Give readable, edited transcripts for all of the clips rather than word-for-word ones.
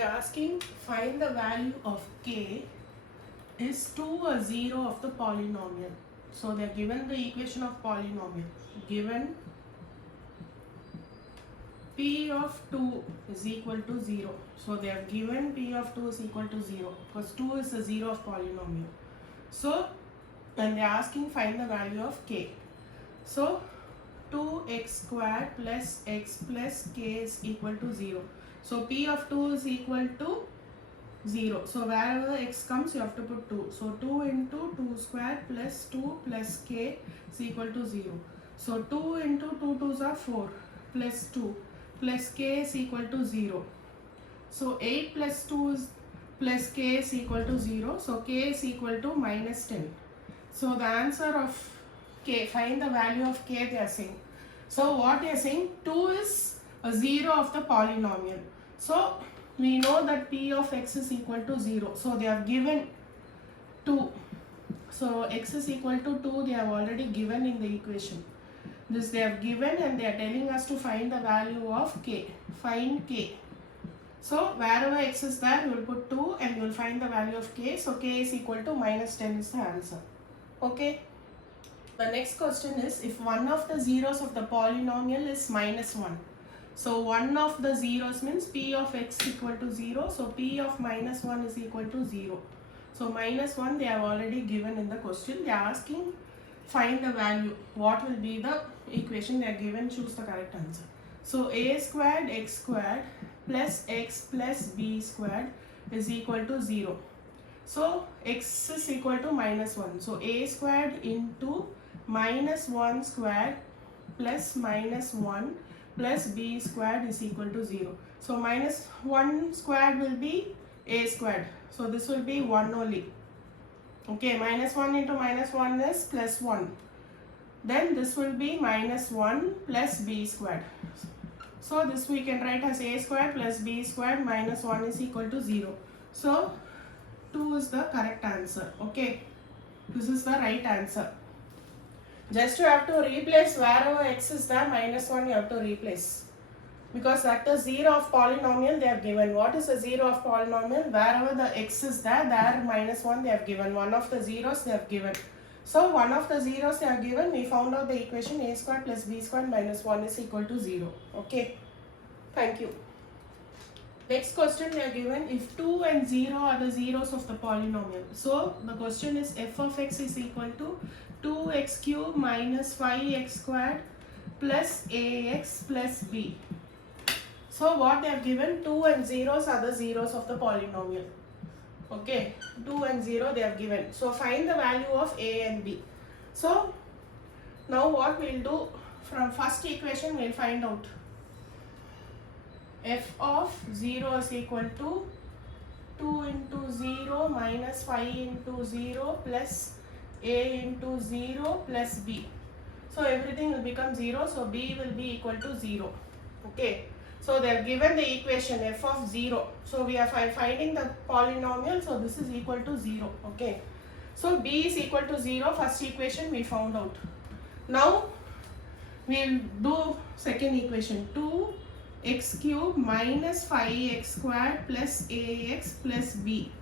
they are asking find the value of k is 2 or 0 of the polynomial. So they are given the equation of polynomial. Given p of 2 is equal to 0. So they have given p of 2 is equal to 0 because 2 is the 0 of polynomial. So and they are asking find the value of k. So 2x squared plus x plus k is equal to 0. So p of 2 is equal to 0. So wherever x comes you have to put 2. So 2 into 2 squared plus 2 plus k is equal to 0. So 2 into 2 2s are 4 plus 2 plus k is equal to 0. So 8 plus 2 is plus k is equal to 0. So k is equal to minus 10. So the answer of k, find the value of k they are saying. So what they are saying, 2 is a 0 of the polynomial. So we know that p of x is equal to 0. So they have given 2. So x is equal to 2 they have already given in the equation. This they have given and they are telling us to find the value of k. Find k. So wherever x is there you will put 2 and you will find the value of k. So k is equal to minus 10 is the answer. Okay. The next question is if one of the zeros of the polynomial is minus 1. So one of the zeros means p of x equal to 0. So p of minus 1 is equal to 0. So minus 1 they have already given in the question. They are asking find the value. What will be the equation they are given? Choose the correct answer. So a squared x squared plus x plus b squared is equal to 0. So x is equal to minus 1. So a squared into minus 1 squared plus minus 1 plus b squared is equal to 0. So minus 1 squared will be a squared. So this will be 1 only. Okay, minus 1 into minus 1 is plus 1. Then this will be minus 1 plus b squared. So this we can write as a squared plus b squared minus 1 is equal to 0. So 2 is the correct answer. Okay, this is the right answer. Just you have to replace wherever x is there, minus 1 you have to replace. Because that is 0 of polynomial they have given. What is the 0 of polynomial? Wherever the x is there, there minus 1 they have given. One of the zeros they have given. So one of the zeros they have given, we found out the equation a squared plus b squared minus 1 is equal to 0. Okay. Thank you. Next question they are given if 2 and 0 are the zeros of the polynomial. So the question is f of x is equal to 2x cube minus 5x squared plus ax plus b. So what they have given, 2 and 0s are the zeros of the polynomial. Okay, 2 and 0 they have given. So find the value of a and b. So now what we will do, from first equation we will find out f of 0 is equal to 2 into 0 minus 5 into 0 plus a into 0 plus b. So everything will become 0. So b will be equal to 0. Okay. So they have given the equation f of 0. So we are finding the polynomial. So this is equal to 0. Okay. So b is equal to 0. First equation we found out. Now we will do second equation. 2x cube minus 5x squared plus ax plus b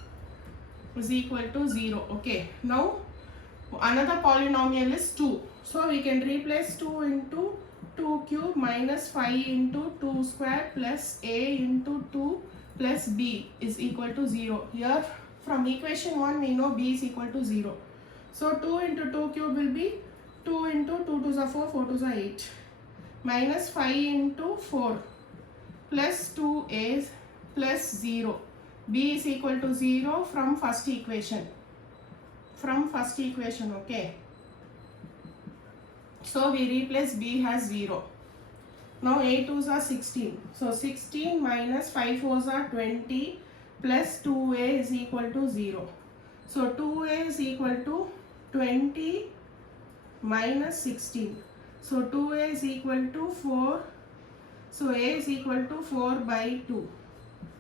is equal to 0. Okay. Now another polynomial is 2. So we can replace 2 into 2 cube minus 5 into 2 square plus a into 2 plus b is equal to 0. Here from equation 1 we know b is equal to 0. So 2 into 2 cube will be 2 into 2 2s are 4, 4 2s are 8 minus 5 into 4 plus 2a plus 0. b is equal to 0 from first equation. Okay. So we replace b has 0. Now 8 2s are 16. So 16 minus 5 4s are 20 plus 2a is equal to 0. So 2a is equal to 20 minus 16. So 2a is equal to 4. So a is equal to 4 by 2.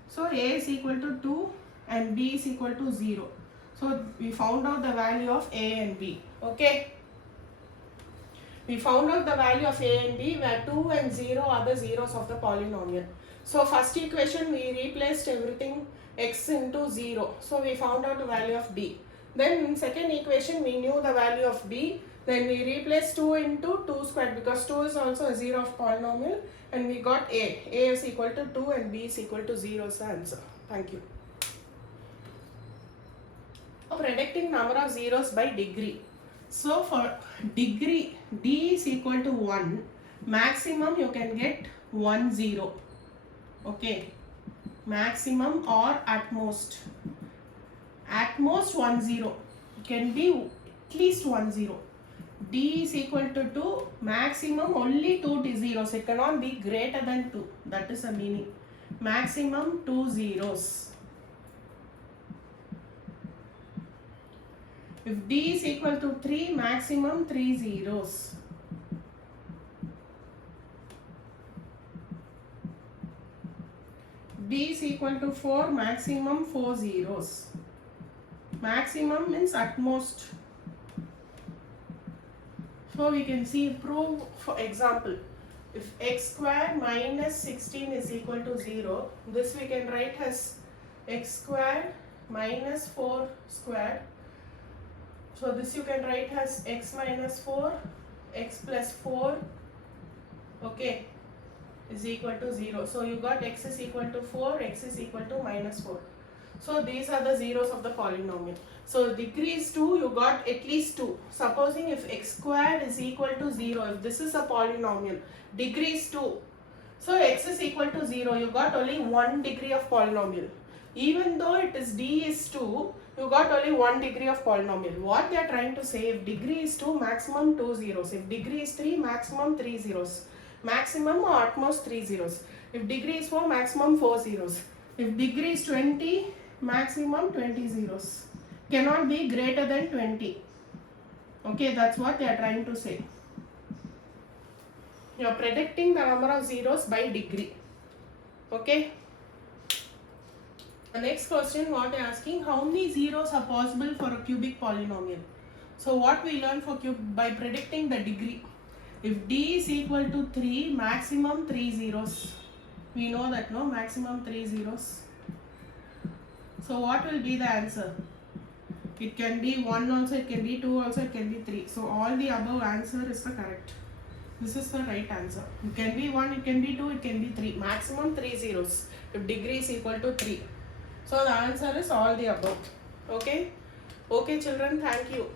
So a is equal to 2 and b is equal to 0. So we found out the value of a and b. Okay. We found out the value of a and b where 2 and 0 are the zeros of the polynomial. So first equation we replaced everything x into 0. So we found out the value of b. Then in second equation we knew the value of b. Then we replaced 2 into 2 squared because 2 is also a zero of polynomial, and we got a. A is equal to 2 and b is equal to 0 is the answer. Thank you. Predicting number of zeros by degree. So for degree, d is equal to 1, maximum you can get 1 0. Okay, maximum or at most 1 0. It can be at least 1 0. D is equal to 2, maximum only 2 zeros. It cannot be greater than 2. That is the meaning. Maximum 2 zeros. If D is equal to 3, maximum 3 zeros. D is equal to 4, maximum 4 zeros. Maximum means at most. So we can see, prove for example, if x square minus 16 is equal to 0, this we can write as x square minus 4 square. So this you can write as x minus 4, x plus 4, okay, is equal to 0. So you got x is equal to 4, x is equal to minus 4. So these are the zeros of the polynomial. So degree is 2, you got at least 2. Supposing if x squared is equal to 0, if this is a polynomial, degree is 2. So x is equal to 0, you got only 1 degree of polynomial. Even though it is d is 2, you got only 1 degree of polynomial. What they are trying to say, if degree is 2, maximum 2 zeros. If degree is 3, maximum 3 zeros. Maximum or at most 3 zeros. If degree is 4, maximum 4 zeros. If degree is 20, maximum 20 zeros. Cannot be greater than 20. Okay, that's what they are trying to say. You are predicting the number of zeros by degree. Okay. The next question, what they are asking, how many zeros are possible for a cubic polynomial? So what we learn for by predicting the degree. If d is equal to 3, maximum 3 zeros. We know that, no? Maximum 3 zeros. So what will be the answer? It can be 1 also, it can be 2 also, it can be 3. So all the above answer is the correct. This is the right answer. It can be 1, it can be 2, it can be 3. Maximum 3 zeros if degree is equal to 3. So the answer is all the above. Okay? Okay children, thank you.